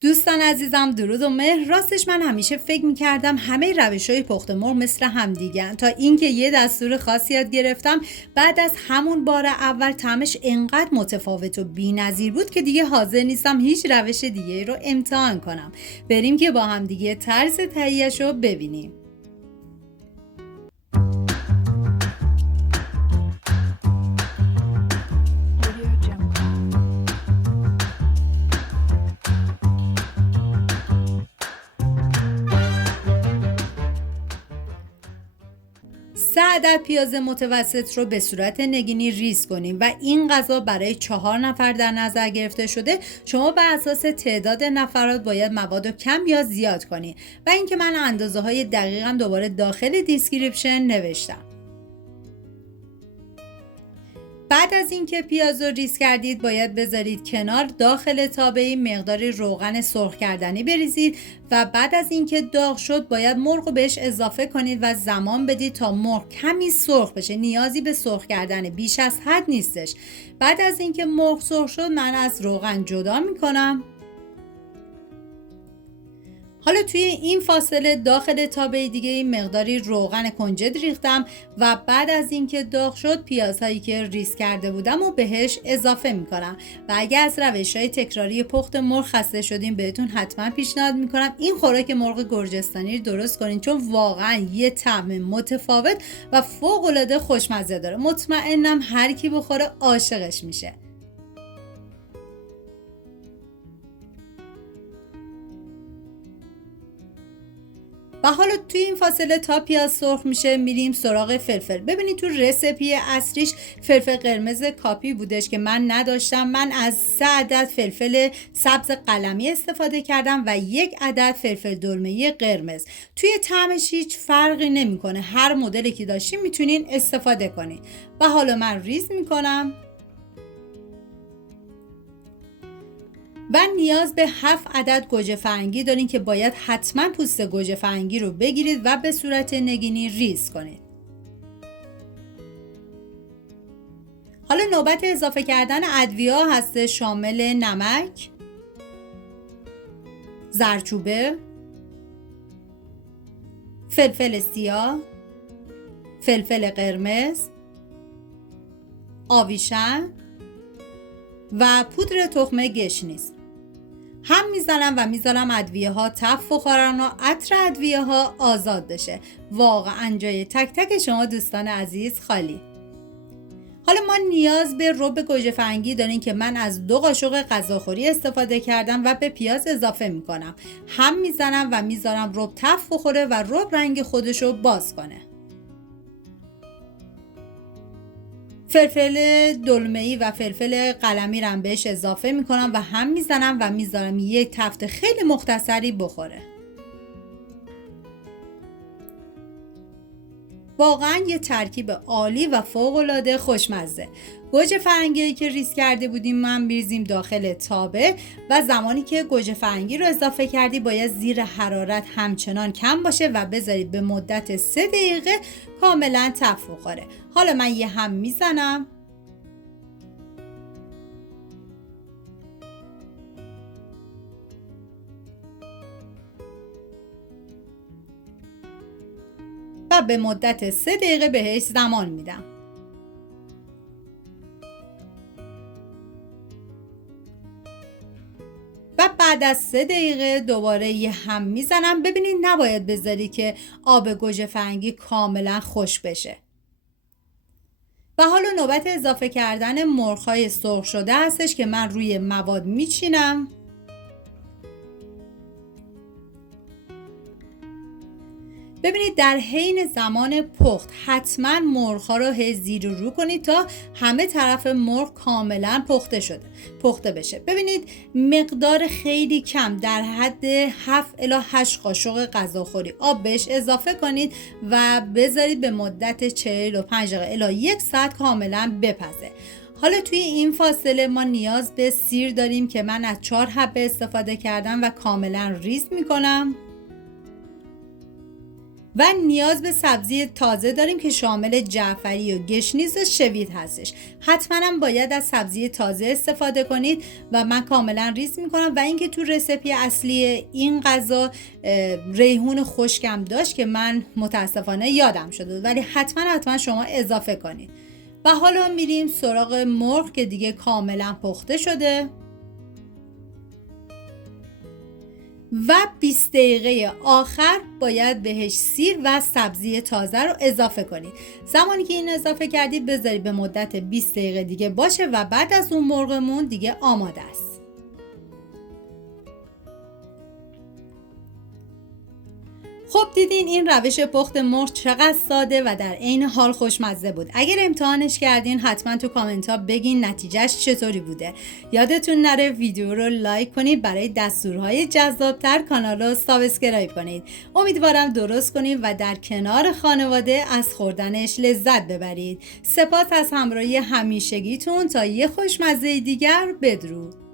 دوستان عزیزم، درود و مهر. راستش من همیشه فکر میکردم همه روش‌های پخت مرغ مثل هم دیگن، تا اینکه یه دستور خاصی یاد گرفتم. بعد از همون بار اول طعمش انقدر متفاوت و بی‌نظیر بود که دیگه حاضر نیستم هیچ روش دیگه رو امتحان کنم. بریم که با هم دیگه طرز تهیه‌اش رو ببینیم. سه عدد پیاز متوسط رو به صورت نگینی ریز کنیم و این غذا برای 4 نفر در نظر گرفته شده. شما به اساس تعداد نفرات باید مواد رو کم یا زیاد کنید و اینکه من اندازه های دقیقاً دوباره داخل دیسکریپشن نوشتم. بعد از اینکه پیاز رو ریز کردید باید بذارید کنار. داخل تابه‌ای مقداری روغن سرخ کردنی بریزید و بعد از اینکه داغ شد باید مرغ رو بهش اضافه کنید و زمان بدید تا مرغ کمی سرخ بشه. نیازی به سرخ کردن بیش از حد نیستش. بعد از اینکه مرغ سرخ شد من از روغن جدا میکنم. حالا توی این فاصله داخل تابه دیگه مقداری روغن کنجد ریختم و بعد از اینکه داغ شد پیازهایی که ریز کرده بودم و بهش اضافه میکنم. و اگه از روش‌های تکراری پخت مرغ خسته شدین بهتون حتما پیشنهاد میکنم این خوراک مرغ گرجستانی رو درست کنین، چون واقعا یه طعم متفاوت و فوق‌العاده خوشمزه داره. مطمئنم هر کی بخوره عاشقش میشه. و حالا توی این فاصله تا پیاز سرخ میشه میریم سراغ فلفل. ببینید تو رسیپی اصلیش فلفل قرمز کاپی بودش که من نداشتم. من از 3 عدد فلفل سبز قلمی استفاده کردم و 1 عدد فلفل دلمه‌ای قرمز. توی طعمش هیچ فرقی نمیکنه، هر مدلی که داشتین میتونین استفاده کنین. و حالا من ریز میکنم و نیاز به 7 عدد گوجه فرنگی دارین که باید حتما پوست گوجه فرنگی رو بگیرید و به صورت نگینی ریز کنید. حالا نوبت اضافه کردن ادویه هست، شامل نمک، زردچوبه، فلفل سیاه، فلفل قرمز، آویشن و پودر تخم گشنیز. هم میزنم و میذارم ادویه ها تف بخورن و عطر ادویه ها آزاد بشه. واقعا جای تک تک شما دوستان عزیز خالی. حالا ما نیاز به رب گوجه فرنگی داریم که من از 2 قاشق غذاخوری استفاده کردم و به پیاز اضافه میکنم. هم میزنم و میذارم رب تف بخوره و رب رنگ خودشو باز کنه. فلفل دلمه‌ای و فلفل قلمی رو بهش اضافه میکنم و هم میزنم و میذارم یک تفت خیلی مختصری بخوره. واقعا یه ترکیب عالی و فوق‌العاده خوشمزه. گوجه فرنگی که ریز کرده بودیم من میریزیم داخل تابه و زمانی که گوجه فرنگی رو اضافه کردی باید زیر حرارت همچنان کم باشه و بذارید به مدت 3 دقیقه کاملا تف بخوره. حالا من یه هم میزنم و به مدت 3 دقیقه بهش زمان میدم. و بعد از 3 دقیقه دوباره یه هم میزنم. ببینید نباید بذاری که آب گوجه فرنگی کاملا خوش بشه. و حالا نوبت اضافه کردن مرغ‌های سرخ شده هستش که من روی مواد میچینم. ببینید در حین زمان پخت حتما مرغ‌ها رو زیر و رو کنید تا همه طرف مرغ کاملا پخته بشه. ببینید مقدار خیلی کم در حد 7 الی 8 قاشق غذاخوری آب بهش اضافه کنید و بذارید به مدت 45 دقیقه الی 1 ساعت کاملا بپزه. حالا توی این فاصله ما نیاز به سیر داریم که من از 4 حبه استفاده کردم و کاملا ریز میکنم. و نیاز به سبزی تازه داریم که شامل جعفری و گشنیز و شوید هستش. حتما باید از سبزی تازه استفاده کنید و من کاملا ریز میکنم. و اینکه تو رسیپی اصلی این غذا ریحون خشکم داشت که من متاسفانه یادم شده، ولی حتما شما اضافه کنید. و حالا میریم سراغ مرغ که دیگه کاملا پخته شده و 20 دقیقه آخر باید بهش سیر و سبزی تازه رو اضافه کنید. زمانی که این اضافه کردید بذارید به مدت 20 دقیقه دیگه باشه و بعد از اون مرغمون دیگه آماده است. خب دیدین این روش پخت مرغ چقدر ساده و در عین حال خوشمزه بود. اگر امتحانش کردین حتما تو کامنت ها بگین نتیجهش چطوری بوده. یادتون نره ویدیو رو لایک کنید، برای دستورهای جذابتر کانال رو سابسکرایب کنید. امیدوارم درست کنید و در کنار خانواده از خوردنش لذت ببرید. سپاس از همراهی همیشگیتون. تا یه خوشمزه دیگر، بدرود.